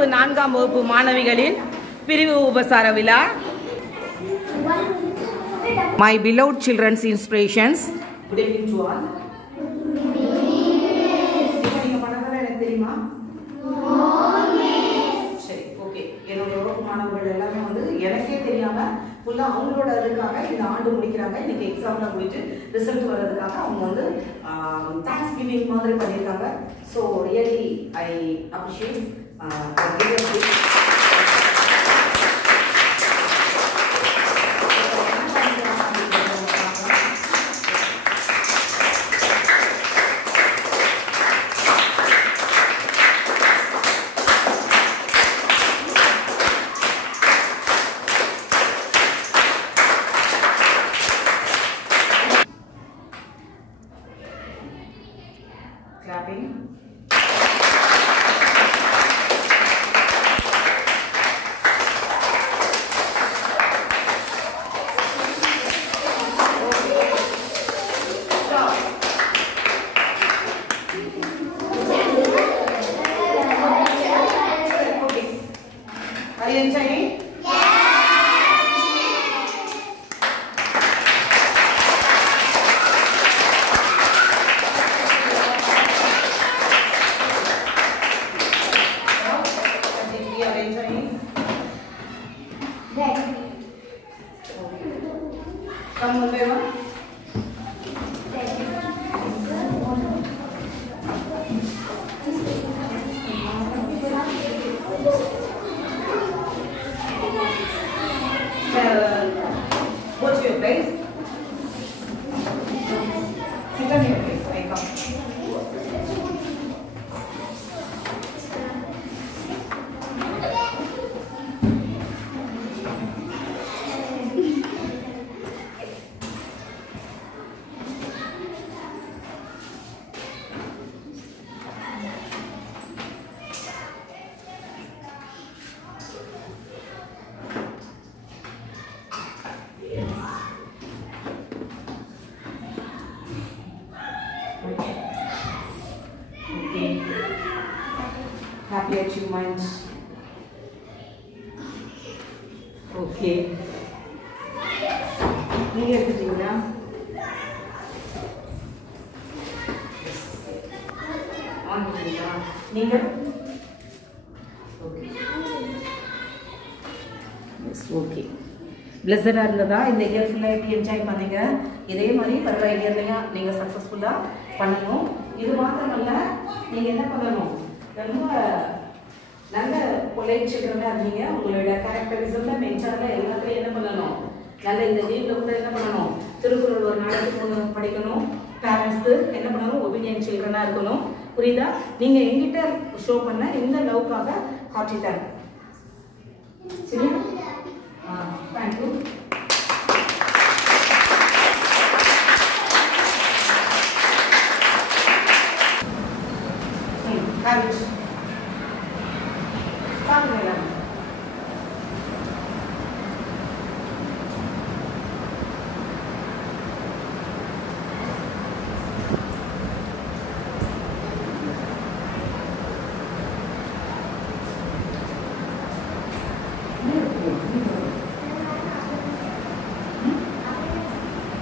வகுப்பு 4ஆம் வகுப்பு மாணவிகளின் பிரிவு உபசார விழா. My beloved children's inspirations. Good evening to all. நீங்க பண்ணதெல்லாம் எனக்கு தெரியுமா? சரி, ஓகே. என்னோட வகுப்பு மாணவர்கள் எல்லாமே வந்து எனக்கே தெரியாம ஃபுல்லா அவங்களோட இதுக்காக இந்த ஆண்டு முடிக்கிறாங்க. இன்னைக்கு எக்ஸாம்லாம் முடிச்சு ரிசல்ட் வர்றதுக்காக அவங்க வந்து தேங்க்ஸ் கிவிங் மாதிரி பண்ணியிருக்காங்க. So really I appreciate. Clapping. Okay. Are you enjoying? Come one by one. Go to your place. Sit on your place. I come. Okay. Happy achievements. Okay. நீங்க எடுத்துட்டீங்களா? ஆன் பண்ணுறீங்களா? நீங்க? Okay. S, okay. பிளஸடாக இருந்ததா? இந்த year ஃபுல்லாக எப்படி enjoy பண்ணீங்க? இதே மாதிரி வர இயர்லையும் நீங்கள் சக்ஸஸ்ஃபுல்லாக பண்ணணும். இது மாத்திரமல்ல, நீங்கள் என்ன பண்ணணும், ரொம்ப நல்ல பொலைட் சில்ட்ரனாக இருந்தீங்க. உங்களோட கேரக்டரிசமில் மென்டரில் எல்லாத்துலையும் என்ன பண்ணணும், நல்ல இந்த லீவில் கூட என்ன பண்ணணும், திருக்குறள் ஒரு நாளைக்கு 3 படிக்கணும். பேரண்ட்ஸ்க்கு என்ன பண்ணணும், ஒபீனியன்ட் சில்ட்ரனாக இருக்கணும். புரியுதா? நீங்கள் எங்கிட்ட ஷோ பண்ண இந்த லவ்க்காக காட்டிட்டாங்க. சரியா? Thank you. Courage.